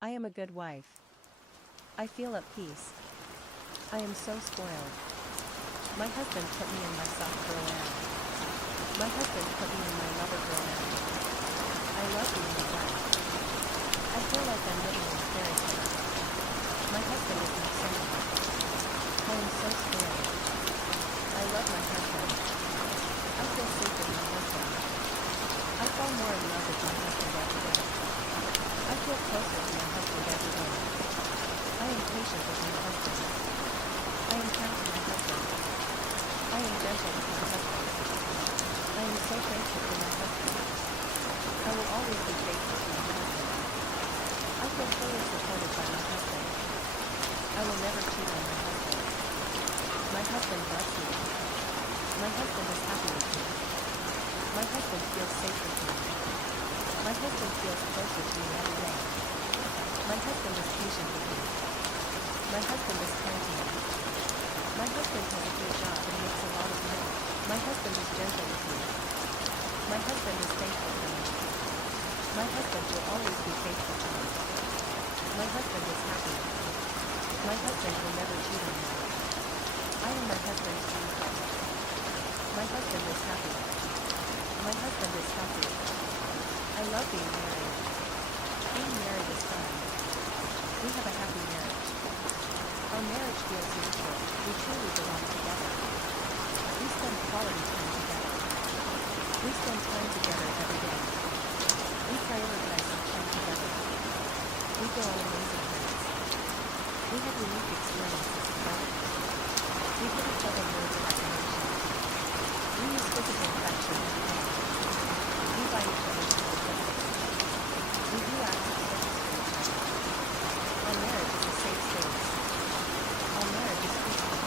I am a good wife. I feel at peace. I am so spoiled. My husband put me in my soft girl era. My husband put me in my lover girl era. I love being a wife. I feel like I'm living in a fairy tale. My husband is my soulmate. I am so spoiled. I love my husband. I feel safe with my husband. I fall more in love with my husband every day. I feel closer to my husband every day. I am patient with my husband. I am kind to my husband. I am gentle with my husband. I am so thankful for my husband. I will always be faithful to my husband. I feel fully supported by my husband. I will never cheat on my husband. My husband loves me. My husband is happy with me. My husband feels safe with me. My husband feels closer to me every day. My husband is patient with me. My husband is kind to me. My husband has a good job and makes a lot of money. My husband is gentle with me. My husband is thankful for me. My husband will always be faithful to me. My husband is happy. My husband will never cheat on me. I am my husband's dream partner. My husband is happy. My husband is happy. I love being married. Being married is fun. We have a happy marriage. Our marriage feels natural. We truly belong together. We spend quality time together. We spend time together every day. We prioritize our time together. We go on amazing hikes. We have unique experiences together. We give each other words of affirmation. We use physical affection every day. We buy each other small gifts. We do acts of service for each other. Our marriage is a safe space. Our marriage is peaceful.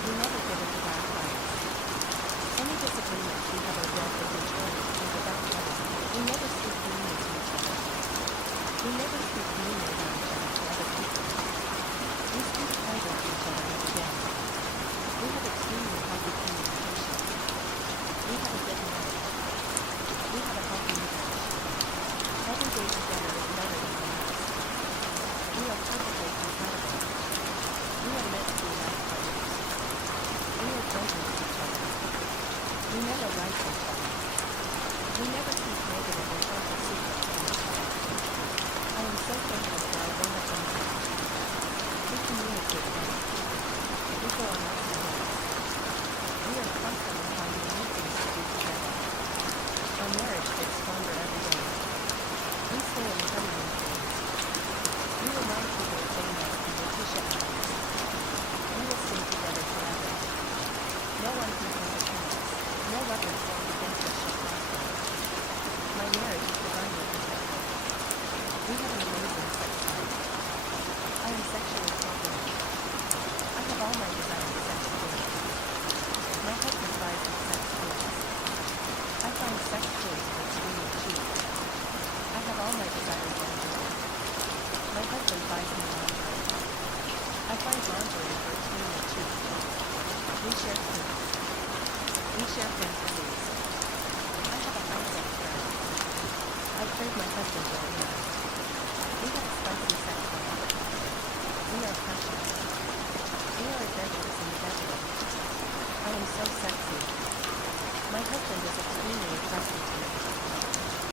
We never get into bad fights. Any disagreements we have are dealt with in terms and without fighting. We never speak meanly to each other. We never speak meanly about each other to other people. We speak kindly to each other every day. We have extremely healthy communication. We have a good marriage. We have a healthy marriage. Every day together is better than the last. We are perfectly compatible. We are meant to be life partners. We are gentle with each other. We never lie to each other. We never keep negative or harmful secrets from each other. I am so thankful for our wonderful marriage. We communicate well. We go on awesome dates. We are constantly finding new things to do together. Our marriage gets stronger every day. We stay in the honeymoon phase. We remind people of Dana and Letitia Adams. We will stay together forever. No one can come between us. No weapon formed against us shall prosper. My marriage is divinely protected. We have an amazing sex life. I am sexually confident. I have all my desired sex toys. My husband buys me sex toys. I find sex toys are extremely cheap. I have all my desired lingerie. My husband buys me lingerie. I find lingerie are extremely cheap. We share sleeps. We share fantasies. I have a high sex drive. I crave my husband right now. We have a spicy sex life. We are passionate. We are adventurous in the bedroom. I am so sexy. My husband is extremely attractive to me.